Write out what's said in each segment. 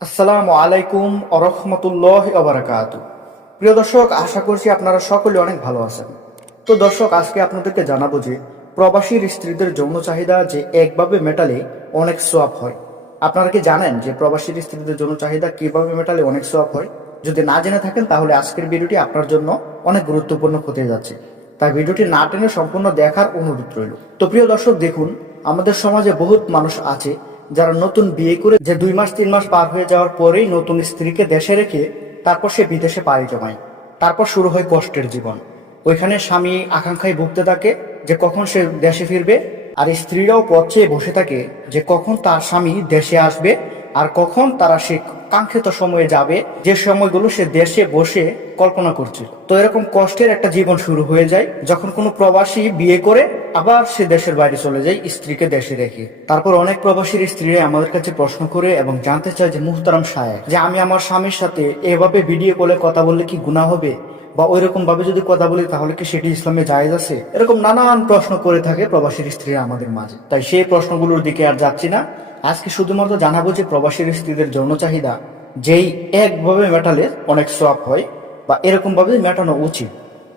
আসসালামু আলাইকুম আরহামতুল্লাহ অবরাকাত প্রিয় দর্শক, আশা করছি আপনারা সকলে অনেক ভালো আছেন। তো দর্শক, আজকে আপনাদেরকে জানাব যে প্রবাসীর স্ত্রীদের যৌন চাহিদা যে একভাবে মেটালে অনেক সোয়াব হয়। আপনারা কি জানেন যে প্রবাসীর স্ত্রীদের যৌন চাহিদা কীভাবে মেটালে অনেক সোয়াব হয়? যদি না জেনে থাকেন, তাহলে আজকের ভিডিওটি আপনার জন্য অনেক গুরুত্বপূর্ণ হতে যাচ্ছে। তাই ভিডিওটি না টেনে সম্পূর্ণ দেখার অনুরোধ রইল। তো প্রিয় দর্শক, দেখুন, আমাদের সমাজে বহুত মানুষ আছে যারা নতুন বিয়ে করে যে দুই মাস, তিন মাস পার হয়ে যাওয়ার পরেই নতুন স্ত্রীকে দেশে রেখে তারপর সে বিদেশে পাড়ি জমায়। তারপর শুরু হয় কষ্টের জীবন। ওইখানে স্বামী আকাঙ্ক্ষায় ভুগতে থাকে যে কখন সে দেশে ফিরবে আর স্ত্রীরাও পথ চেয়ে বসে থাকে যে কখন তার স্বামী দেশে আসবে আর কখন তারা সে কাঙ্ক্ষিত সময়ে যাবে। যে সময়গুলো সে দেশে বসে কল্পনা করছিল। তো এরকম কষ্টের একটা জীবন শুরু হয়ে যায়, যখন কোনো প্রবাসী বিয়ে করে আবার সে দেশের বাইরে চলে যায়, স্ত্রীকে দেশে রেখে। তারপর অনেক প্রবাসীর স্ত্রীরা আমাদের কাছে প্রশ্ন করে এবং জানতে চায় যে মুহতারাম সাহেব যে আমি আমার স্বামীর সাথে এভাবে ভিডিও কলে কথা বললে কি গুণা হবে? বা ওইরকম ভাবে যদি কথা বলি তাহলে কি সেটি ইসলামে জায়েজ আছে? এরকম নানান প্রশ্ন করে থাকে প্রবাসীর স্ত্রীরা আমাদের মাঝে। তাই সেই প্রশ্নগুলোর দিকে আর যাচ্ছি না। আজকে শুধুমাত্র জানাব যে প্রবাসীর স্ত্রীদের যৌন চাহিদা, যেই একভাবে মেটালে অনেক সোয়াব হয়। বা এরকম ভাবে মেটানো উচিত।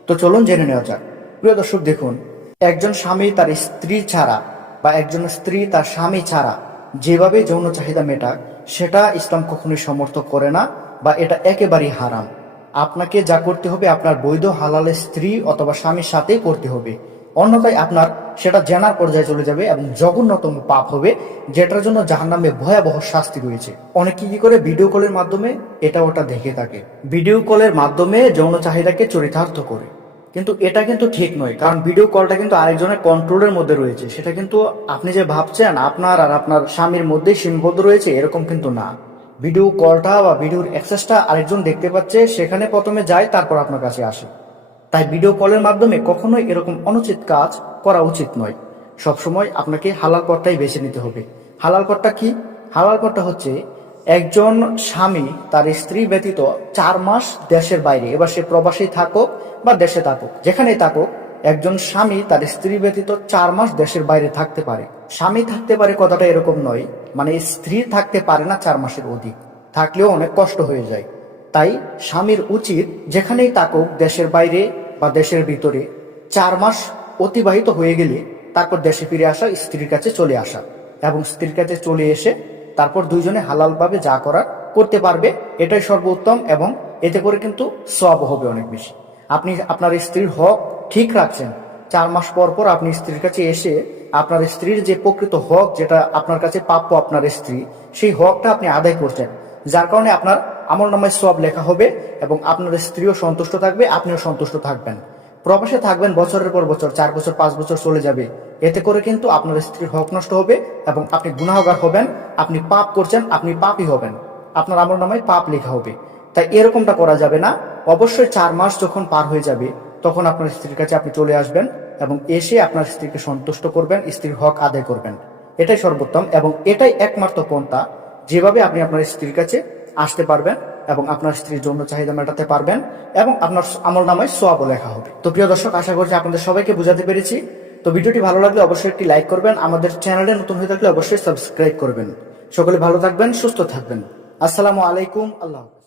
তো চলুন জেনে নেওয়া যাক। প্রিয় দর্শক, দেখুন, একজন স্বামী তার স্ত্রী ছাড়া বা একজন স্ত্রী তার স্বামী ছাড়া যেভাবে যৌন চাহিদা মেটাক, সেটা ইসলাম কখনোই সমর্থন করে না বা এটা একেবারেই হারাম। আপনাকে যা করতে হবে, আপনার বৈধ হালালের স্ত্রী অথবা স্বামীর সাথেই করতে হবে। অন্যথায় আপনার সেটা জেনার পর্যায়ে চলে যাবে এবং জঘন্যতম পাপ হবে, যেটার জন্য জাহান্নামে ভয়াবহ শাস্তি রয়েছে। অনেকে কি করে? ভিডিও কলের মাধ্যমে এটা ওটা দেখে থাকে। ভিডিও কলের মাধ্যমে যৌন চাহিদাকে চরিতার্থ করে। কিন্তু এটা কিন্তু ঠিক নয়, কারণ ভিডিও কলটা কিন্তু আরেকজনের কন্ট্রোলের মধ্যে রয়েছে। সেটা কিন্তু আপনি যে ভাবছেন, আপনার আর আপনার স্বামীর মধ্যেই সীমাবদ্ধ রয়েছে, এরকম কিন্তু না। ভিডিও কলটা বা ভিডিওর অ্যাক্সেসটা আরেকজন দেখতে পাচ্ছে, সেখানে প্রথমে যায়, তারপর আপনার কাছে আসে। তাই ভিডিও কলের মাধ্যমে কখনোই এরকম অনুচিত কাজ করা উচিত নয়। সবসময় আপনাকে হালাল পথটাই বেছে নিতে হবে। হালাল পথটা কি? হালাল পথটা হচ্ছে একজন স্বামী তার স্ত্রী ব্যতীত চার মাস দেশের বাইরে, এবার সে প্রবাসী থাকুক বা দেশে থাকুক, যেখানেই থাকুক, একজন স্বামী তার স্ত্রী ব্যতীত চার মাস দেশের বাইরে থাকতে পারে। স্বামী থাকতে পারে কথাটা এরকম নয় মানে স্ত্রী থাকতে পারে না চার মাসের অধিক। থাকলেও অনেক কষ্ট হয়ে যায়। তাই স্বামীর উচিত যেখানেই তাকুক, দেশের বাইরে বা দেশের ভিতরে। চার মাস অতিবাহিত হয়ে গেলে তারপর দেশে ফিরে আসা স্ত্রীর কাছে চলে আসা এবং স্ত্রীর কাছে চলে এসে তারপর দুইজনে হালালভাবে যা করার করতে পারবে, এটাই সর্বোত্তম এবং এতে করে কিন্তু সব হবে অনেক বেশি। আপনি, আপনার স্ত্রীর হক ঠিক রাখছেন। চার মাস পর পর আপনি স্ত্রীর কাছে এসে আপনার স্ত্রীর যে প্রকৃত হক যেটা আপনার কাছে প্রাপ্য আপনার স্ত্রী, সেই হকটা আপনি আদায় করছেন। যার কারণে আপনার আমল নামায় সব লেখা হবে এবং আপনার স্ত্রীও সন্তুষ্ট থাকবে, আপনিও সন্তুষ্ট থাকবেন। প্রবাসে থাকবেন, বছরের পর বছর, চার বছর, পাঁচ বছর চলে যাবে। এতে করে কিন্তু আপনার স্ত্রীর হক নষ্ট হবে এবং আপনি গুনাহগার হবেন, আপনি পাপ করছেন, আপনি পাপই হবেন। আপনার আমল নামায় পাপ লেখা হবে। তাই এরকমটা করা যাবে না। অবশ্যই চার মাস যখন পার হয়ে যাবে, তখন আপনার স্ত্রীর কাছে আপনি চলে আসবেন এবং এসে আপনার স্ত্রীকে সন্তুষ্ট করবেন, স্ত্রীর হক আদায় করবেন। এটাই সর্বোত্তম এবং এটাই একমাত্র পন্থা। যেভাবে আপনি আপনার স্ত্রীর কাছে আসতে পারবেন এবং আপনার স্ত্রীর জন্য চাহিদা মেটাতে পারবেন এবং আপনার আমল নামায় সোয়াবও লেখা হবে। তো প্রিয় দর্শক, আশা করছি আপনাদের সবাইকে বুঝাতে পেরেছি। তো ভিডিওটি ভালো লাগলে অবশ্যই একটি লাইক করবেন, আমাদের চ্যানেলে নতুন হয়ে থাকলে অবশ্যই সাবস্ক্রাইব করবেন। সকলে ভালো থাকবেন, সুস্থ থাকবেন। আসসালামু আলাইকুম, আল্লাহ।